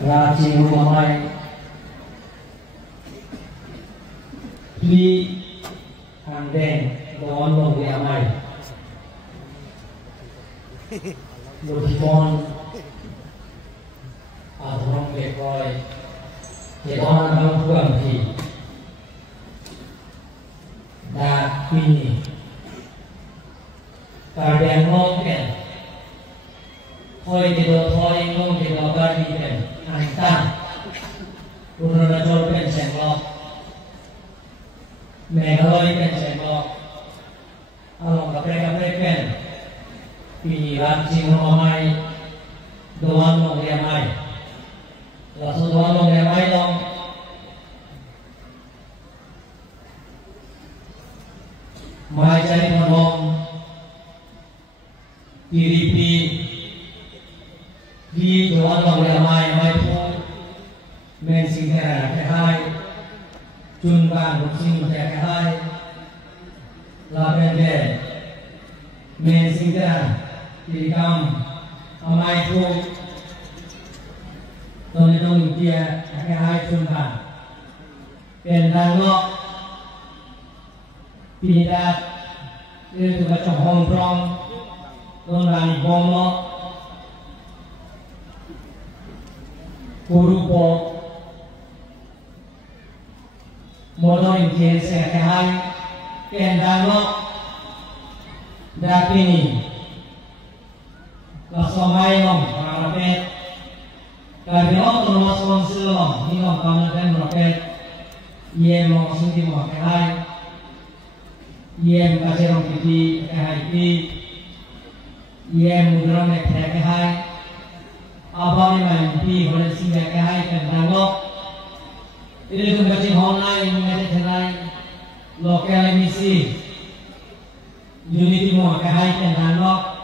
rajin rumai di andeng doan long diamai Lukimon Adrong lekoi Jedon abang buang di Da kini Kardian long ken Thoi tido thoi long tido kardi ken Antan Unana jol ken senglok Meghaloi ken senglok Along kapre ken Pilihan Singomai Doan long diamai Langsung doan long diamai long Mai cari ngomong Piripi Di doan long diamai Mai pun Men singkera kehai Chun bang sing kehai Lapen de Men singkera Dikam amai tu Tolong dia kehai cumba Pendangok Pidat Itu baca hongprong Tolong bomo Kurupo Modal intensi kehai Pendangok Dakini Lasomai long rapet Karena terus konsul long Ini long kamukan rapet Ia mau sunti mau kehai Ia kasih long kiti kehai ti Ia mudra mek kehai Apa ni main pi boleh singgah kehai kendangok Ini tu baca online mengajar kehai Lokal emisi Unity mau kehai kendangok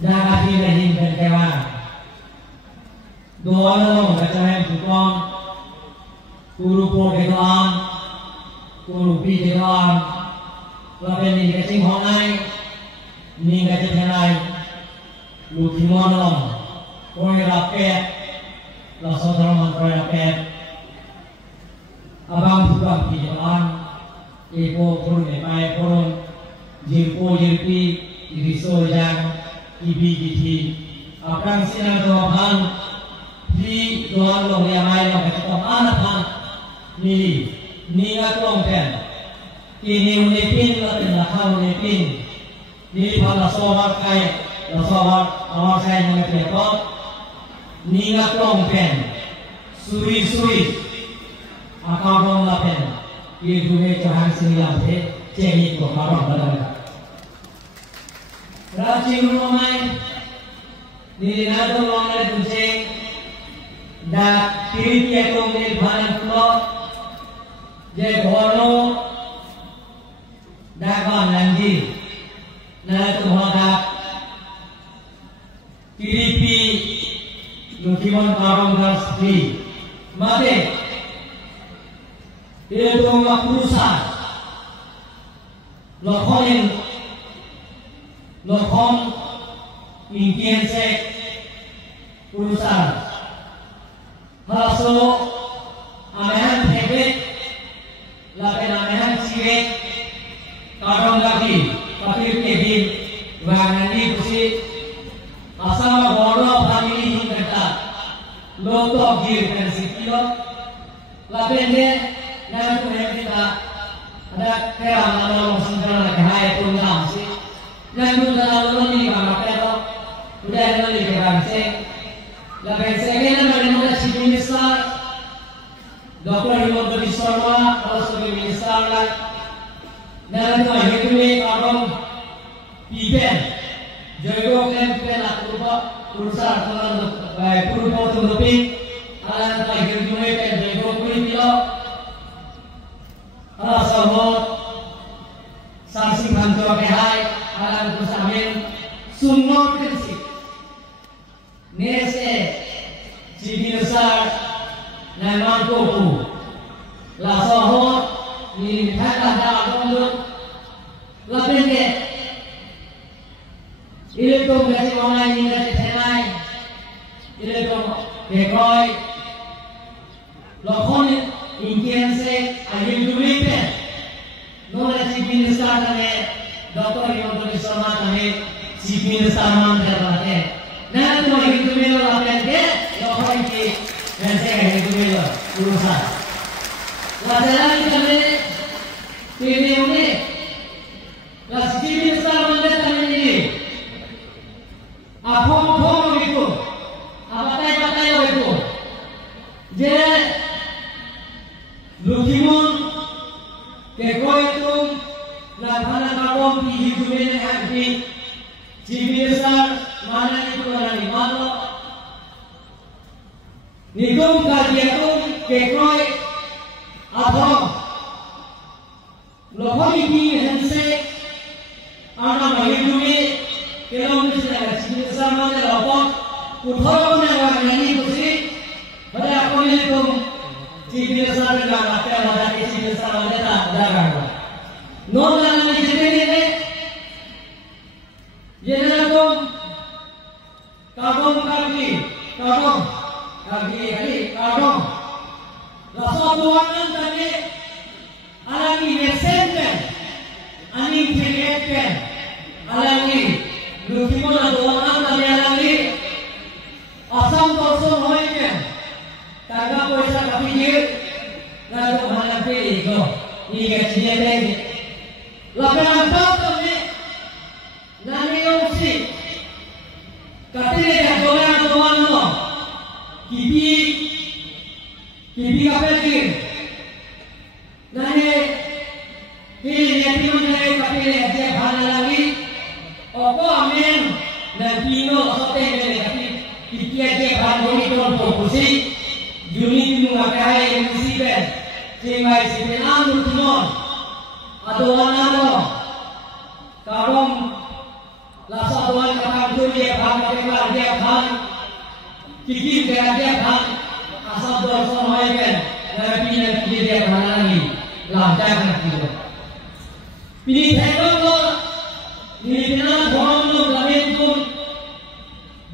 Dan hati lehing dan kewan Doan long kacang putong Kurupo kedoan Kurupi kedoan Lapen ni kacing honai Ni kacing henai Lukimon long Koi rapet Langsung terang koi rapet Abang putong kedoan Ipo turun epai turun Jilpo jilpi Iriso jang Ibi Akan sinar doakan di doan long yang lain long kecepatan anak ni aklong pen ini unipin latin lahal unipin ni pada sobat kai sobat awak saya mengerti ni aklong pen suri akal long laten ini dunia Tuhan sinilah cengit berharap pada Rajin rumai Nili nado longai tunceng Da kiri tiakong nil bhanan kulo Jai bhono Da kawan nanti Nala tumhada Kiri pi Lukimon karong garspi Mate Ile tunga kurusan Lokhonin Lokom Ingkian sek Urusan Haso Amehan tebet Lapen amehan sirek Kadang lagi Kapir kebin Wangani kusi Asal bodoh family hingga Loto gir dan sikilo Lapen de Nanti kita Ada kerang Nama singkara Kehaya pun sih Dan itu dalam ini kalau kita udah ada di bangsa, lapan sekali nama nama chief minister, Dr. Himanta Biswa Sarma, kalau sebagai minister lah, dan itu itu ni kalau pipen, jago kan aku lupa urusan kalau puru tu lebih, alam itu itu ni kan jago puri kilo, kalau semua saksi kantor kehai. Alam kusamin sunno prinsip nese cibinusa naman kopu lasoho ni thakah da gondok lapenge ile to ngasi online ni ngasi thenai ile to để coi lo con ingin se ayam duit pe nora chief minister kami Dr. Himantoni Sharma kami chief minister man terbaik nah tu ayam duit lo apa ke lo con ki nanti ayam duit lo urusan wajaran kami TV ini lah chief minister man kami ini apa itu apa itu je Lukimun kekoi tum laphana karom piji jumene haki cibisar mana itu orang mana nigum kajiatum kekoi athom lophoni ki hense ana mahidume kelom nisra cibisar mana lopon uthom na wani kusi pada akone tum cibisar ka mate wada cibisar wada ta daga non dalam jene ne jene tum kagom kali rasa tuanan tadi alami resenten ani create alami lukimona tuanan tadi alami asam person hoy ke taga paisa kapije na to bhana pe ego ni ke chine le lapana tap tame nani osi katile ya doya tuano kibi kapeti nani hili yati mane kapile je bhana lagi oko amen na kino sote mene kapi kikia je bhani to kusi unit nu akai municipal cimai sipenan turun adoanano karom lasa adoan kakak tu dia bhan kakak dia bhan kiki dia bhan asal dorson hoy kan nabi dia bhan lagi lancar nanti ini thailand lo ini benar bohong lo lain pun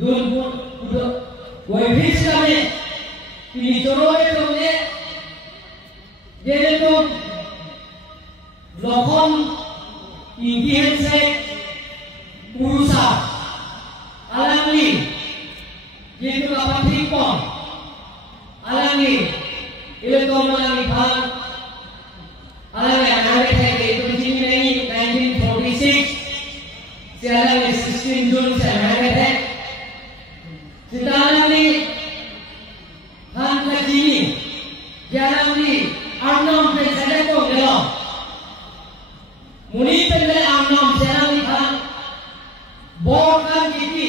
dun pun udah woi fix kami ini coroy tu ne jadi tu lokon ingin se urusan alami jadi apa tripon alami itu tu alami bang alami anak saya itu di sini 1946 saya 16 Jun saya ada kita alami han kini jalan ni Arnam pe sada ko gelo muni pe le Arnam jalan ni han bokan kiti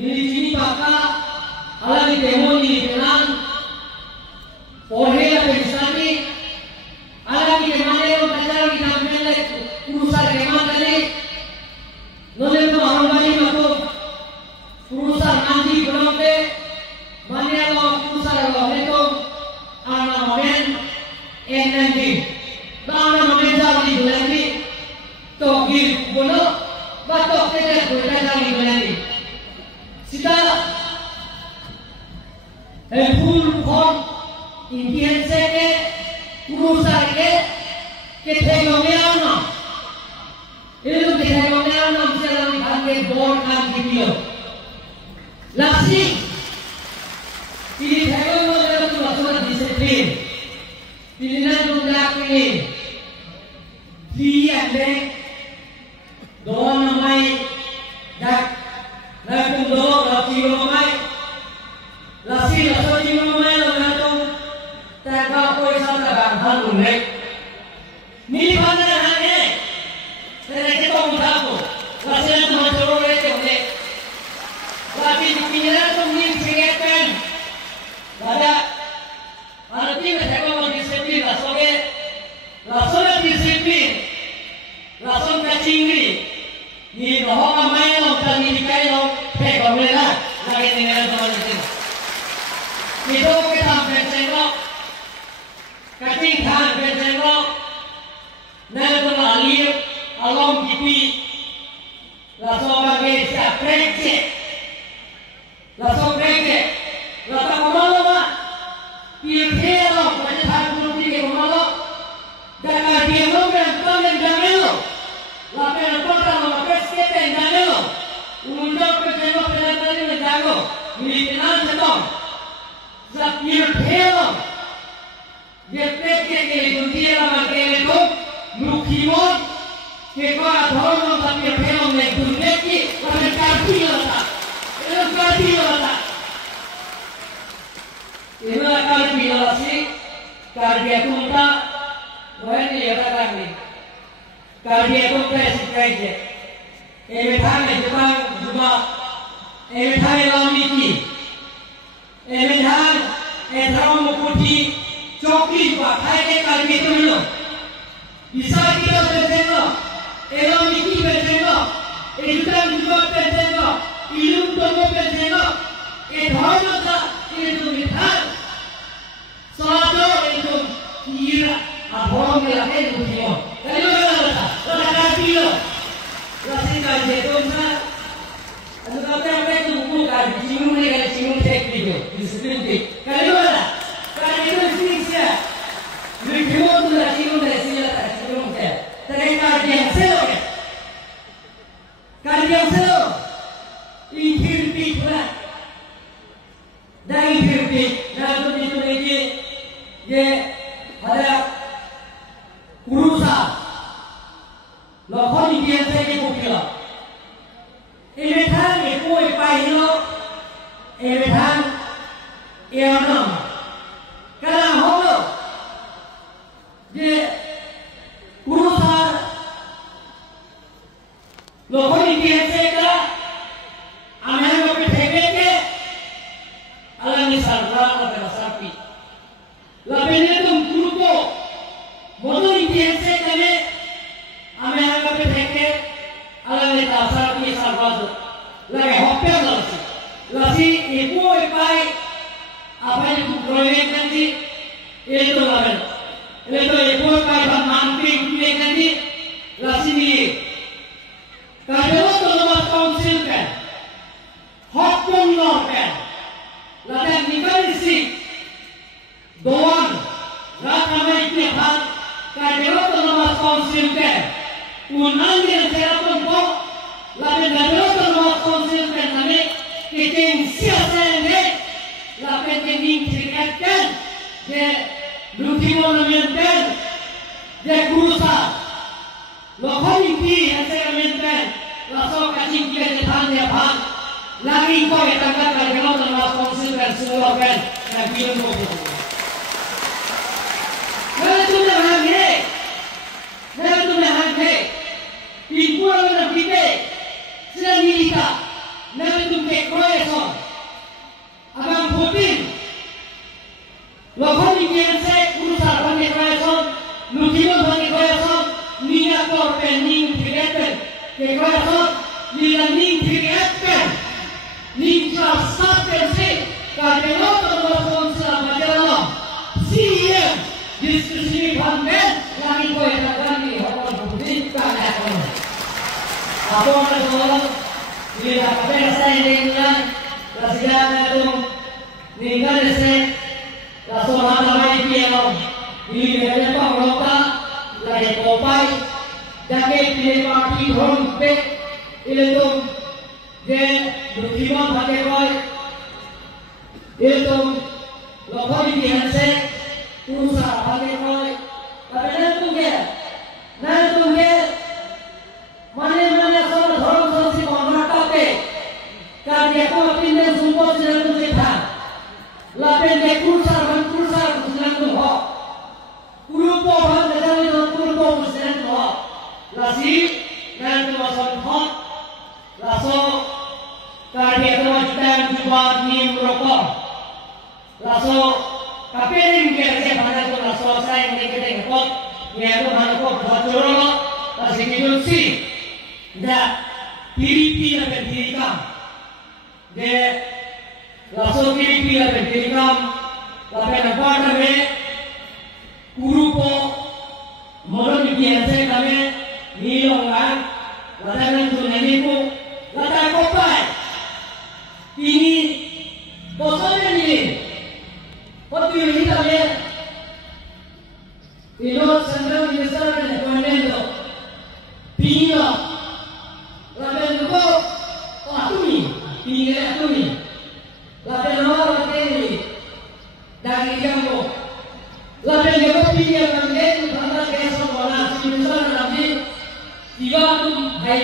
ni sini baka alami demo ni penan pohela pe sani alami ke mane ko kajar ki nampe le purusa ke mane nole ko armani mako purusa nanti bonte mane ko purusa ko heto ana momen energi ana momen jali bolani to gir bolo bato tete bolani jali bolani sita full form indian se ke purusa ke thego me ana elu ke thego me ana bisala ni bhange bor kan video laksi ini thego mo le tu asura discipline pilihan tunggal ini fiatnya doa namai dak nakum doa laki namai lasi lasi namai nakum taga koi sana ganthan unek ni bana hane tere ke to muthapo lasi na to choro re te unek laki pilihan tum ni create ada arti में देखो वो डिसिप्लिन रसोगे डिसिप्लिन रसों का चिंगरी ये रोह का मैं लोग तनी दिखाई लोग फेंक होने ना लगे नहीं मेरे तो मनुष्य ये तो के साथ बैठे लोग कटिंग खान बैठे लोग मेरे तो लाली alom kipi रसों का के क्या फ्रेंच रसों French militan setong zakir thelo jepet ke dunia makin itu mukhimon ke kau dhormo zakir thelo ne dunia ki pada karti lata itu karti lata ini karti lata sih karti aku minta bukan dia kata ni karti aku kasih kerja ini thang Jepang juga ini thang Lamiki ini thang Mukuti Coki juga thang karti itu dulu bisa kita berjengo Lamiki berjengo Jepang juga berjengo ilmu juga berjengo dhormo ta itu thang selalu itu kira dhormo yang itu semua kalau ada karti lo Rasa kaji itu mana? Anu kata apa itu buku kaji cingung ni kaji cingung cek video di sekitar. Kalau mana? Kalau itu sih video tu lah cingung dari sini lah cingung cek. Tapi kaji yang selo kan? Kaji yang selo intirti pula. Dan intirti, dan itu lagi je ada urusan. Lokal Indian saya ni popular. Ini thang ni koi pai lo, ini thang eonom. Kalau holo, je urusan lokal Indian saya ka, amai lo petheke ke, alam ni sarva atau sapi. Lalu ni tu grupo, modal Indian saya kami Ame anga pe theke ala ni tasar ki sarvaz lage hoppe lasi eko epai apa ni ku proyek nanti itu lagen itu eko epai ban manti kule nanti lasi ni kalau tu nama council kan hukum law kan lagen nikah isi doan rat kami ni hal kalau tu nama council kan unang yang saya pun lalu dalam rumah konsil dan kami kita siapa ini lalu kita mengingatkan je lukiman mental je kurusa lokal ini yang saya mental lalu kacing kita jepang jepang lagi kau yang tangkap dalam rumah konsil dan semua kan dan film itu lalu tu Ikuan na kita sedang milita nabi tu ke kroeson abang Putin lokal Indian saya urusan bagi kroeson lukiman bagi kroeson minyak korban ning kreator ke kroeson nila ning kreator ning sasapen se kadelo telepon selama jalan siap diskusi pandan lagi kau yang lagi hokon Putin kan Aku akan tolong bila apa saya dengan rasikan itu ninggal saya langsung hamil dia mau ini dia apa mereka lagi kopai jaket dia parti hormpe itu dia berkiman pakai koi itu lokal dia saya usaha pakai koi karena itu dia mana soal dhormo sansi kontrata pe karya ko pindah sumpo sedang tu cekah lapen de kursa sedang tu ho kurupo ban sedang tu ho lasi dan tu masuk ho laso karya ko sedang jual ni rokok laso kaperin kerja mana tu laso saya ni kita ngepot ni aku mana ko bocor lasi kidulsi dah piripi na pendirikam de laso piripi na pendirikam lapen apa name kurupo moron biasa kami nilongan latanan tu neniku latar kopai ini bosannya ni waktu ini kami ino sendal biasa na konendo pino laben ko atumi pinggir atumi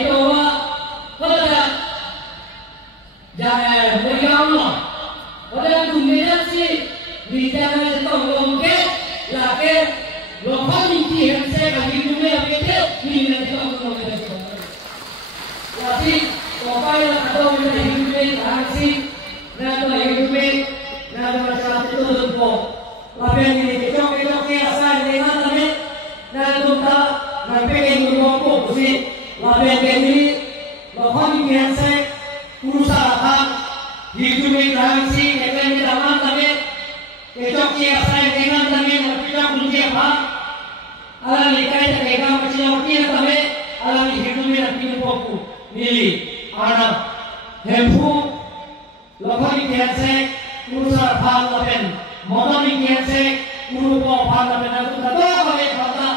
itu pada jangan berjauh pada dunia sih di jalan itu lomke laki lompa mimpi yang saya kali dunia itu ini nanti kamu lomke jadi lompa yang ada di dunia nanti nanti dunia nanti masalah itu semua tapi ini kita asal dengan kami nanti kita nanti yang berlaku sih lapian ini lompa mimpi yang saya usaha hidup interaksi dengan zaman kami ketok saya dengan kami kita kunci apa alam ikai terkait macam apa kami alam hidup yang kita fokus nili anak hempu lokal interaksi usaha hal lain modal interaksi urupa hal lain itu tetap kami kata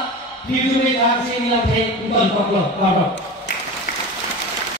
hidup interaksi nilai bukan pokok